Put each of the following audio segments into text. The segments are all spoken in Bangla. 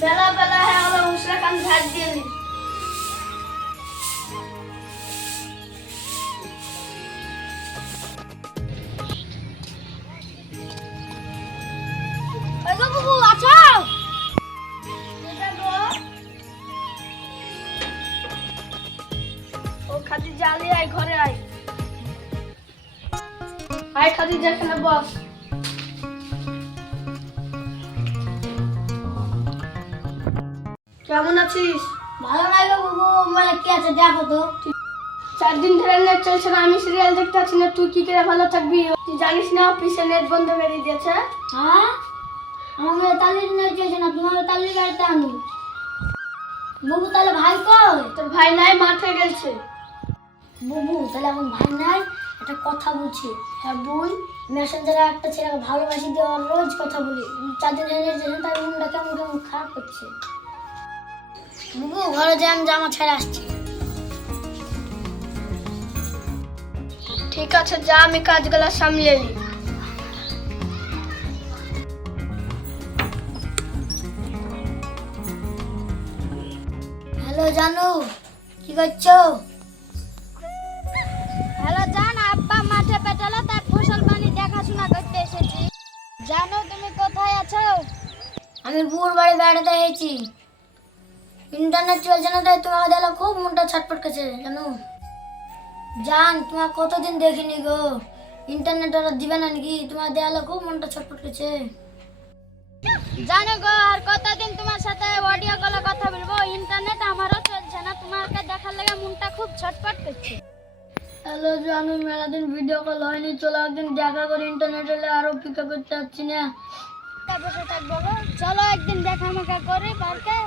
বেলা বেলা হ্যাঁ আমরা উসরা কান ঝাড় দিয়ে নি। এগো বুবু, আছো? ও খাদি জালি আয়, ঘরে আয়। আয় খাদি যেখানে বস। কেমন আছিস? ভালো লাগে বাবু মানে কি আছে দেখো তো। চার দিন ধরে নেট চলছে না আমি সিরিয়াল দেখতে পাচ্ছি না তুই কি করে ভালো থাকবি? তুই জানিস না অফিসে নেট বন্ধ করে দিয়েছে। হ্যাঁ? আমার তালির নিয়ে চলছে না তোমার তালির গাড়িতে আনো বাবু তাহলে ভাই কই? তোর ভাই নাই মাঠে গেছে। বাবু তাহলে এখন ভাই নাই? একটা কথা বলছি। হ্যাঁ বল মেসেঞ্জারে একটা ছেলেকে ভালোবাসি দিয়ে রোজ কথা বলি। চার দিন যেন তার মনটা কেমন কেমন খারাপ করছে বাবু ঘরে আমি জামা ছেড়ে আসছি। ঠিক আছে যা আমি কাজগুলো সামলে নি হ্যালো জানু কি করছ? হ্যালো জান আব্বা মাঠে পেটালো তার ফসল পানি দেখাশোনা করতে এসেছি। জানো তুমি কোথায় আছো? আমি বুড় বাড়ি বেড়াতে এসেছি। ইন্টারনেট চলছে না তাই তোমাকে দেখলে খুব মনটা ছটপট করছে জানো? জান তোমার কতদিন দেখিনি গো? ইন্টারনেট ওরা দিবে না নাকি? তোমার দেয়ালে খুব মনটা ছটপট করছে। জানো গো আর কতদিন তোমার সাথে অডিও কলে কথা বলব? ইন্টারনেট আমারও চলছে না তোমাকে দেখার লাগে মনটা খুব ছটপট করছে। হ্যালো জানু মেলা দিন ভিডিও কল হয়নি চলো একদিন দেখা করে ইন্টারনেট হলে আরও পিকা করতে পারছি না। বসে থাকব চলো একদিন দেখা মাখা করি পার্কে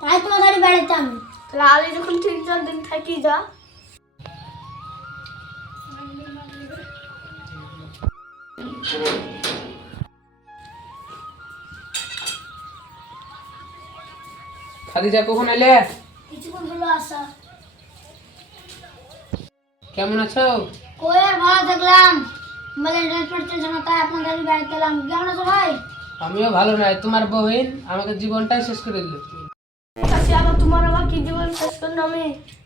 তাই তোমার গাড়ি বেড়াতে আমি। তাহলে আলি যখন তিন চার দিন থাকি যা। খাদিজা কখন এলে? কিছুক্ষণ হলো আসা। কেমন আছো? কই আর ভালো থাকলাম। মানে নেটওয়ার্ক চলছে না তাই আপনার গাড়ি বেড়াতে এলাম। কেমন আছো ভাই? আমিও ভালো নাই তোমার বহিন আমাকে জীবনটাই শেষ করে দিল। কাছে আবার তোমার আবার কি জীবন শেষ করলাম আমি?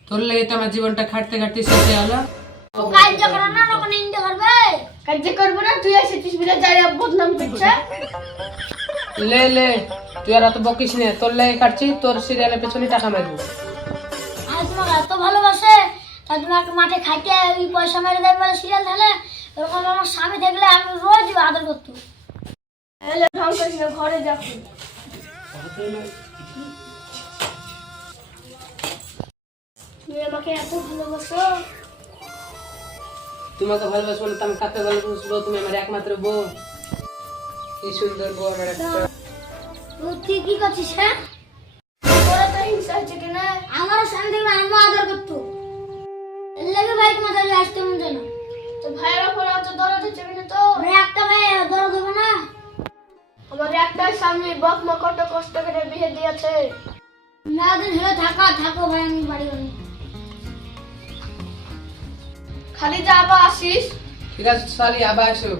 তোর লেগে তো আমার জীবনটা খাটতে খাটতে শেষ হয়ে গেলো। কাজ করো না করবে? কাজ করব না তুই এসেছিস বিলে যাই বদনাম করছে। লে লে তুই আর অত বকিস নে তোর লেগে কাটছি তোর সিরিয়ালের পেছনে টাকা মারবো। আর তোমাকে এত ভালোবাসে তাই তোমাকে মাঠে খাইতে ওই পয়সা মেরে দেয় বলে সিরিয়াল আমার স্বামী থাকলে আমি রোজ আদর করতো এলে ঢং করিস না ঘরে যাব তুমি আমাকে এত ভালোবাসো। তোমাকে ভালোবাসবো না আমি কাকে ভালোবাসবো তুমি আমার একমাত্র বউ। কি সুন্দর বউ আমার একটা। তো তুই কি করছিস হ্যাঁ? তোরা তো হিংসা হচ্ছে কিনা? আমারও স্বামী থাকলে আমিও আদর করতো। ভাই আসতে মন তো ভাইয়ের ওপর অত দরদ হচ্ছে কিনা তো একটা আমার একটাই স্বামী বাপ মা কত কষ্ট করে বিয়ে দিয়েছে। মেয়াদিন ছেলে থাকা থাকো ভাই আমি বাড়ি বাড়ি খালি যা আবার আসিস? ঠিক আছে শালি আবার এসো